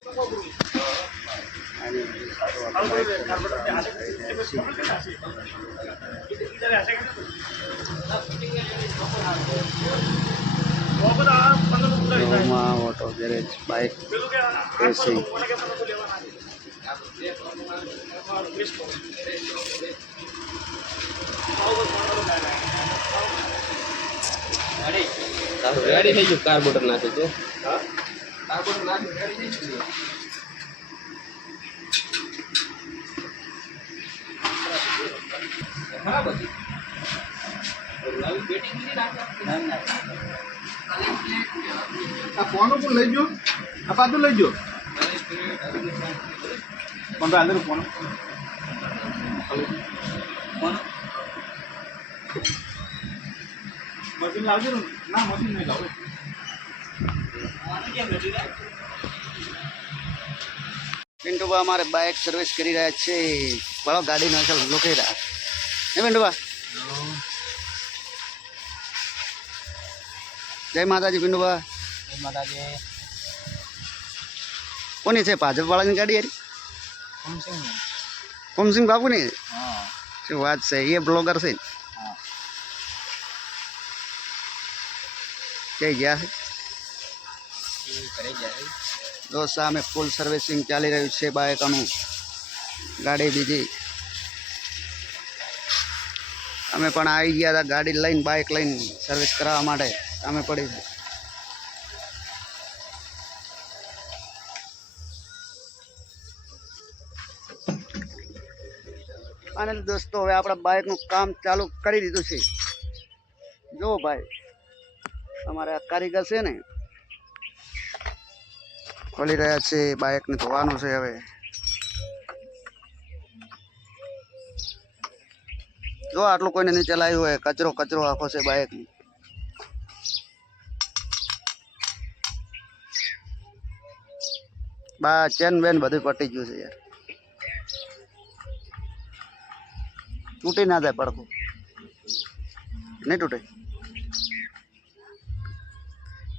Auto garage bike racing ready થઈ ગયું કાર્બોટર નાખે છે હા કાર્બોટર નાખે રેડી થઈ ગયું ખરાબ હતી નવી બેટિંગ કરી નાખો ના આ ફોન ઉપર લઈ ગયો આ પાછું લઈ ગયો કોણ અંદર ફોન ફોન मशीन लावજો ना मशीन नहीं लावे पिंटू बा हमारे बाइक सर्विस करी रहा है बड़ा गाड़ी ना चल लोके रहा है पिंटू बा जय माता जी पिंटू बा जय माता जी कोनी छे भाजप वाला गाड़ी यार कुम सिंह बाबू ने हां શું વાત છે ये ब्लॉगर છે हां ક્યાં ગયા છે એ કરે ગયા છે તો સામે ફૂલ સર્વિસિંગ ચાલી રહ્યું છે બાઇકનું ગાડી બીજી અમે પણ આવી ગયા હતા ગાડી લઈને બાઇક લઈને સર્વિસ કરાવવા માટે અમે પડી અને દોસ્તો હવે આપણા બાઇકનું કામ ચાલુ કરી દીધું છે જો ભાઈ અમારે આ કારીગર છે ને ખોલી રહ્યા છે બાઇકને ધોવાનું છે હવે જો આટલું કોઈને નહીં ચલાવ્યું હોય કચરો કચરો આખો છે બાઇક બા ચેન બેન બધું પટી ગયું છે યાર તૂટી ના જાય પડખું નહીં તૂટે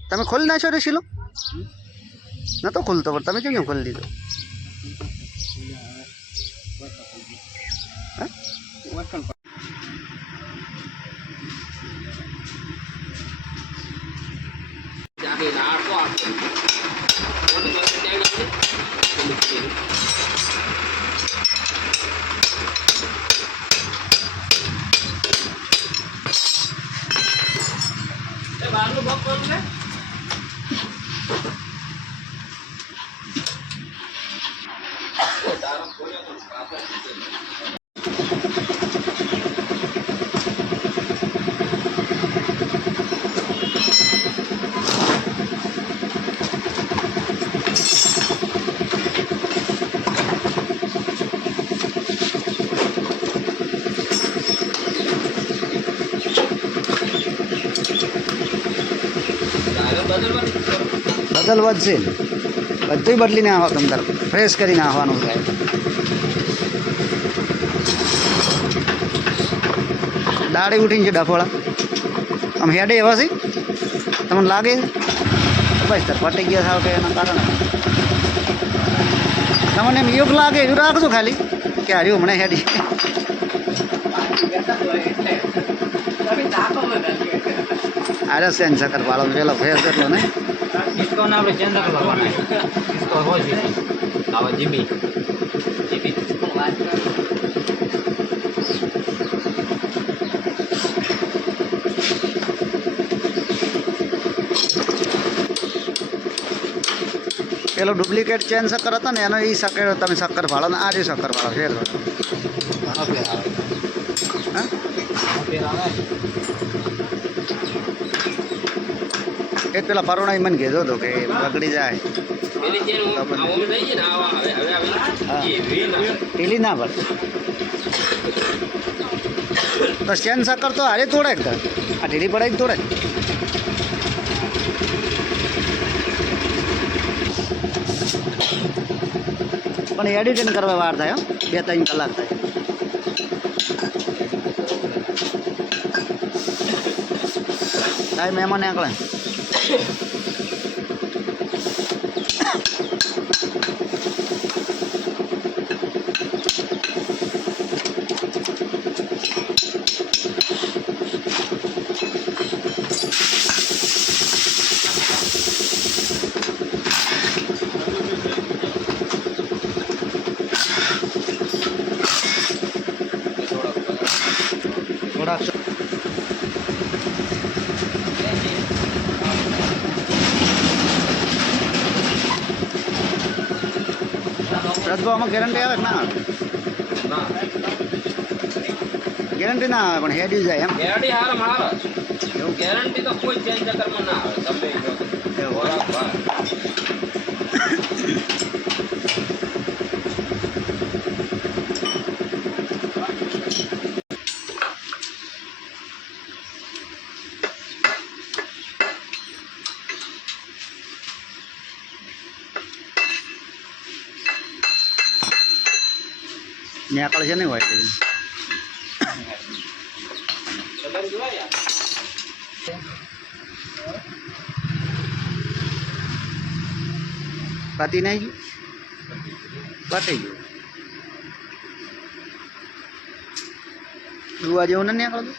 તમે ખોલી નાખ્યો રે શીલો નતો ખુલતો પણ તમે કેમ ખોલી દીધો બારનું બક કરું ને બદલવા જ છે બધું બદલીને આવો તમે તાર ફ્રેશ કરીને આવવાનું થાય દાડી ઉઠીને છે ડફોળા આમ હેડે એવા છે તમને લાગે બસ તાર પટી ગયા થાવ કે એના કારણે તમને એમ યોગ લાગે એવું રાખજો ખાલી કે હાર્યું હમણાં હેડી અરે સેન સકર વાળો પેલો ફેસ એટલો ને इसको ना આપણે ચેન્જ કરવાનો इसको હોય છે આવા જીબી પેલો ડુપ્લિકેટ ચેન શક્કર હતો ને એનો એ શક્કર તમે શક્કર ભાળો ને આ જે શક્કર ભાળો ફેર ઘણો ફેર આવે હા ફેર આવે એ પેલા પરુણાઈ મને કીધો હતો કે બગડી જાય પેલી ચેન આવું થઈ છે ને આવા હવે એ વીલ ઢીલી ના પડે તો ચેન શક્કર તો હારે તોડે જ આ ઢીલી પડાય તોડે પણ એડિટિંગ કરવા વાર થાય 2-3 કલાક થાય ટાઈમ એમાં નીકળે રજભાવમાં ગેરંટી આવે કે ના આવે? ના ગેરંટી ના આવે પણ હેડી જાય એમ. ગેરંટી હાર મારો એવું ગેરંટી તો કોઈ ચેન્જ ચક્કરમાં ના આવે તમે એવું. બરાબર નેકળ છે ને હોય છે. બધાને જોવા યાર પતી નહીં ગયું? પતી ગયું. જોવા જેવું નથી નીકળતું.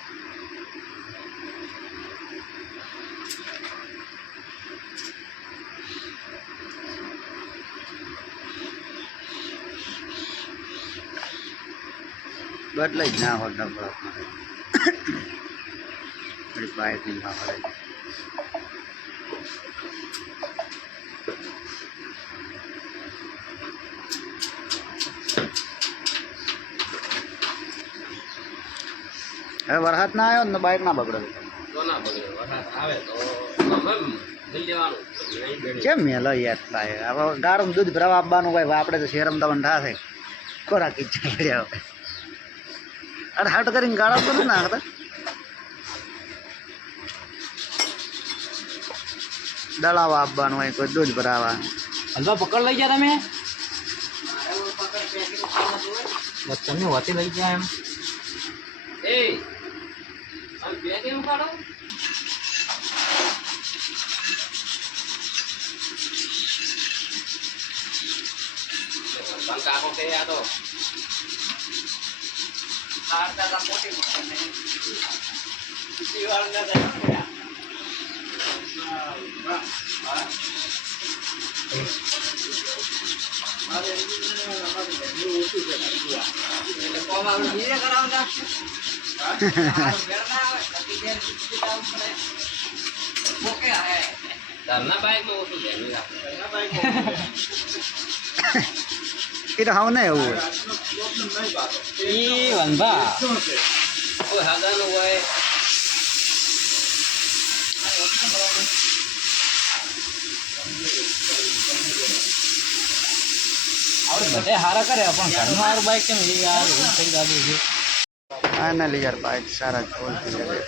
બદલાઈ જ ના હોત ડબલ બાઇક ની વાપરે. હવે વરસાદ ના આવ્યો ને બાઇક ના બગડે. તો ના બગડે વરસાદ આવે તો લઈ જવાનું નહીં બેડી કેમ મેલો યાર થાય હવે ગારું દૂધ ભરાવા આપવાનું હોય આપણે તો શેરમ તમને થાશે ખોરાક ઈચ્છા કર્યા હવે અરે હાટ કરીને ગાળા તો નથી નાખતા. દળાવા આપવાનું હોય કોઈ દૂધ ભરાવા. હલવા પકડ લઈ ગયા તમે તમે હોતી લઈ ગયા એમ એ આમ બે કેમ કાઢો કાકો કે આ તો એ તો હવે ને એવું હોય. બધે હારા કરે પણ ઘરનું હારું બાઈક કેમ એ યાર એવું થઈ જાતું છે ફાઇનલી યાર બાઇક સારા ચોલ થઈ જાય.